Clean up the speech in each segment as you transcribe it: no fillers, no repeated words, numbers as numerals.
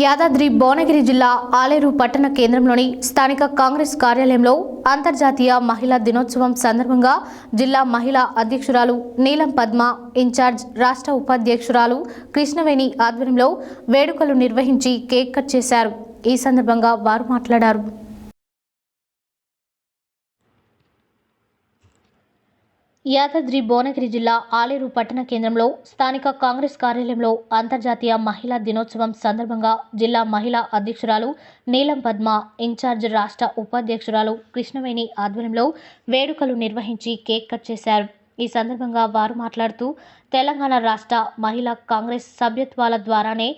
యాదాద్రి భువనగిరి జిల్లా ఆలేరు పట్టణ కేంద్రంలోని స్థానిక కాంగ్రెస్ కార్యాలయంలో అంతర్జాతీయ మహిళా దినోత్సవం సందర్భంగా జిల్లా మహిళా అధ్యక్షురాలు నీలం పద్మ, ఇన్ఛార్జ్ రాష్ట్ర ఉపాధ్యక్షురాలు కృష్ణవేణి ఆధ్వర్యంలో వేడుకలు నిర్వహించి కేక్ కట్ చేశారు. ఈ సందర్భంగా వారు మాట్లాడారు. యాదాద్రి భువనగిరి జిల్లా ఆలేరు పట్టణ కేంద్రంలో స్థానిక కాంగ్రెస్ కార్యాలయంలో అంతర్జాతీయ మహిళా దినోత్సవం సందర్భంగా జిల్లా మహిళా అధ్యక్షురాలు నీలం పద్మ, ఇన్ఛార్జ్ రాష్ట్ర ఉపాధ్యక్షురాలు కృష్ణవేణి ఆధ్వర్యంలో వేడుకలు నిర్వహించి కేక్ కట్ చేశారు. ఈ సందర్భంగా వారు మాట్లాడుతూ తెలంగాణ రాష్ట్ర మహిళా కాంగ్రెస్ సభ్యత్వాల ద్వారానే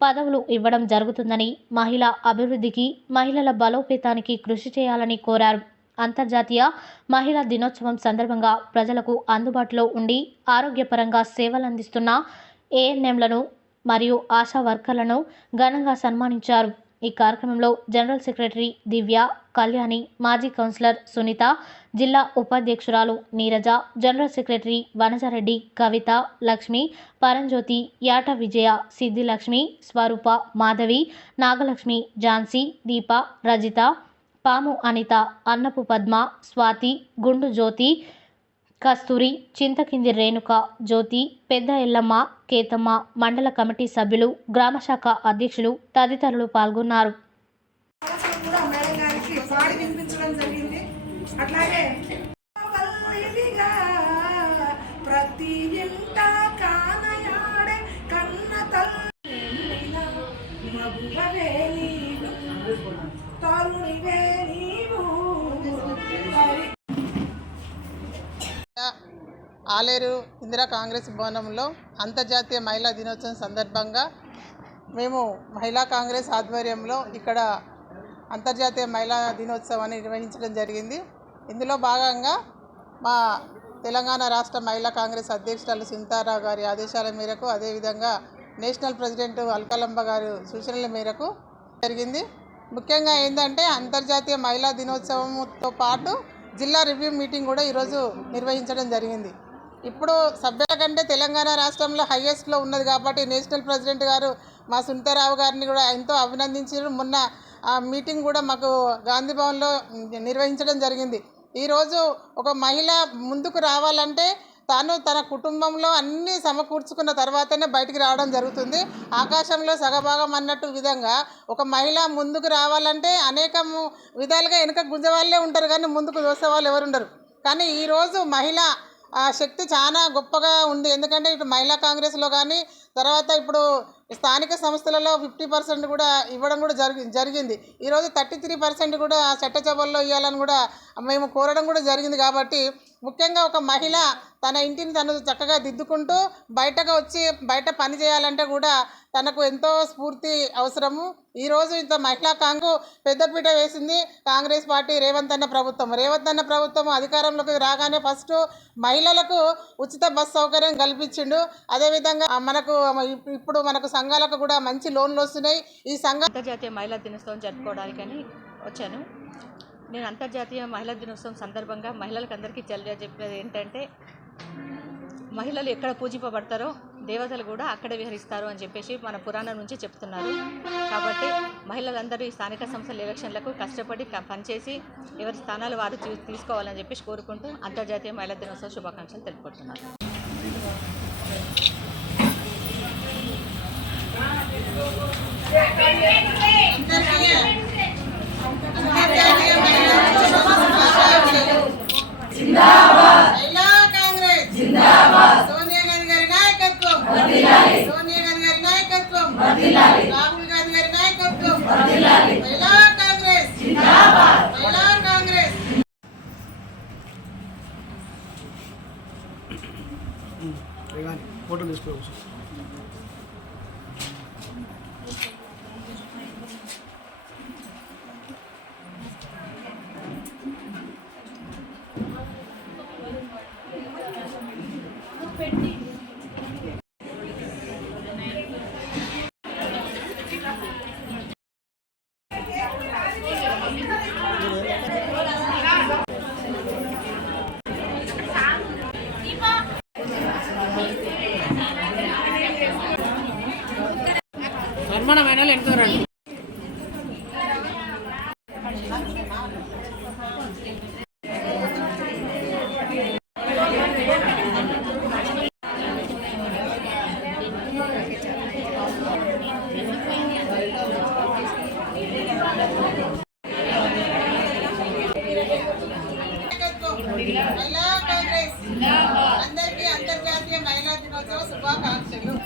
పదవులు ఇవ్వడం జరుగుతుందని, మహిళా అభివృద్ధికి, మహిళల బలోపేతానికి కృషి చేయాలని కోరారు. అంతర్జాతీయ మహిళా దినోత్సవం సందర్భంగా ప్రజలకు అందుబాటులో ఉండి ఆరోగ్యపరంగా సేవలందిస్తున్న ఏఎన్ఎంలను మరియు ఆశా వర్కర్లను ఘనంగా సన్మానించారు. ఈ కార్యక్రమంలో జనరల్ సెక్రటరీ దివ్య, కళ్యాణి, మాజీ కౌన్సిలర్ సునీత, జిల్లా ఉపాధ్యక్షురాలు నీరజ, జనరల్ సెక్రటరీ వనజారెడ్డి, కవిత, లక్ష్మి, పరంజ్యోతి, యాట విజయ, సిద్ధి లక్ష్మి, స్వరూప, మాధవి, నాగలక్ష్మి, ఝాన్సీ, దీప, రజిత, పాము అనిత, అన్నపు పద్మ, స్వాతి, గుండు జ్యోతి, కస్తూరి, చింతకింది రేణుక, జ్యోతి, పెద్ద ఎల్లమ్మ, కేతమ్మ, మండల కమిటీ సభ్యులు, గ్రామశాఖ అధ్యక్షులు తదితరులు పాల్గొన్నారు. ఆలేరు ఇందిరా కాంగ్రెస్ భవనంలో అంతర్జాతీయ మహిళా దినోత్సవం సందర్భంగా మేము మహిళా కాంగ్రెస్ ఆధ్వర్యంలో ఇక్కడ అంతర్జాతీయ మహిళా దినోత్సవాన్ని నిర్వహించడం జరిగింది. ఇందులో భాగంగా మా తెలంగాణ రాష్ట్ర మహిళా కాంగ్రెస్ అధ్యక్షురాలు సునీతారావు గారి ఆదేశాల మేరకు, అదేవిధంగా నేషనల్ ప్రెసిడెంట్ అల్కలంబ గారి సూచనల మేరకు జరిగింది. ముఖ్యంగా ఏంటంటే అంతర్జాతీయ మహిళా దినోత్సవంతో పాటు జిల్లా రివ్యూ మీటింగ్ కూడా ఈరోజు నిర్వహించడం జరిగింది. ఇప్పుడు సభ్యుల కంటే తెలంగాణ రాష్ట్రంలో హైయెస్ట్లో ఉన్నది కాబట్టి నేషనల్ ప్రెసిడెంట్ గారు మా సునీతారావు గారిని కూడా ఎంతో అభినందించారు. మొన్న మీటింగ్ కూడా మాకు గాంధీ భవన్లో నిర్వహించడం జరిగింది. ఈరోజు ఒక మహిళ ముందుకు రావాలంటే తాను తన కుటుంబంలో అన్నీ సమకూర్చుకున్న తర్వాతనే బయటికి రావడం జరుగుతుంది. ఆకాశంలో సగభాగం అన్నట్టు విధంగా ఒక మహిళ ముందుకు రావాలంటే అనేక విధాలుగా వెనుక గుంజవాళ్ళే ఉంటారు, కానీ ముందుకు దోసే వాళ్ళు ఎవరు ఉండరు. కానీ ఈరోజు మహిళ శక్తి చాలా గొప్పగా ఉంది. ఎందుకంటే ఇటు మహిళా కాంగ్రెస్లో కానీ, తర్వాత ఇప్పుడు స్థానిక సంస్థలలో 50% కూడా ఇవ్వడం కూడా జరిగింది. ఈరోజు 33% కూడా చట్టసభల్లో ఇవ్వాలని కూడా మేము కోరడం కూడా జరిగింది. కాబట్టి ముఖ్యంగా ఒక మహిళ తన ఇంటిని తను చక్కగా దిద్దుకుంటూ బయటకు వచ్చి బయట పని చేయాలంటే కూడా తనకు ఎంతో స్ఫూర్తి అవసరము. ఈరోజు ఇంత మహిళా పెద్దపీట వేసింది కాంగ్రెస్ పార్టీ, రేవంత్ అన్న ప్రభుత్వం అధికారంలోకి రాగానే ఫస్ట్ మహిళలకు ఉచిత బస్ సౌకర్యం కల్పించిండు. అదేవిధంగా ఇప్పుడు మనకు సంఘాలకు కూడా మంచి లోన్లు వస్తున్నాయి. ఈ అంతర్జాతీయ మహిళా దినోత్సవం జరుపుకోవడానికని వచ్చాను. నేను అంతర్జాతీయ మహిళా దినోత్సవం సందర్భంగా మహిళలకు అందరికీ చెప్పేది ఏంటంటే, మహిళలు ఎక్కడ పూజింపబడతారో దేవతలు కూడా అక్కడే విహరిస్తారు అని చెప్పేసి మన పురాణం నుంచి చెప్తున్నారు. కాబట్టి మహిళలందరూ ఈ స్థానిక సంస్థల ఎలక్షన్లకు కష్టపడి పనిచేసి ఎవరి స్థానాలు వారు తీసుకోవాలని చెప్పేసి కోరుకుంటూ అంతర్జాతీయ మహిళా దినోత్సవ శుభాకాంక్షలు తెలుపుకుంటున్నారు. రాహుల్ గాంధీ గారి నాయకత్వం, మహిళా కాంగ్రెస్ జిందాబాద్, మహిళా కాంగ్రెస్. ఫోటో తీసుకోవచ్చు. నిర్మాణమైన వెనుకరండి. మహిళా కాంగ్రెస్ అందరికీ అంతర్జాతీయ మహిళా దినోత్సవ శుభాకాంక్షలు.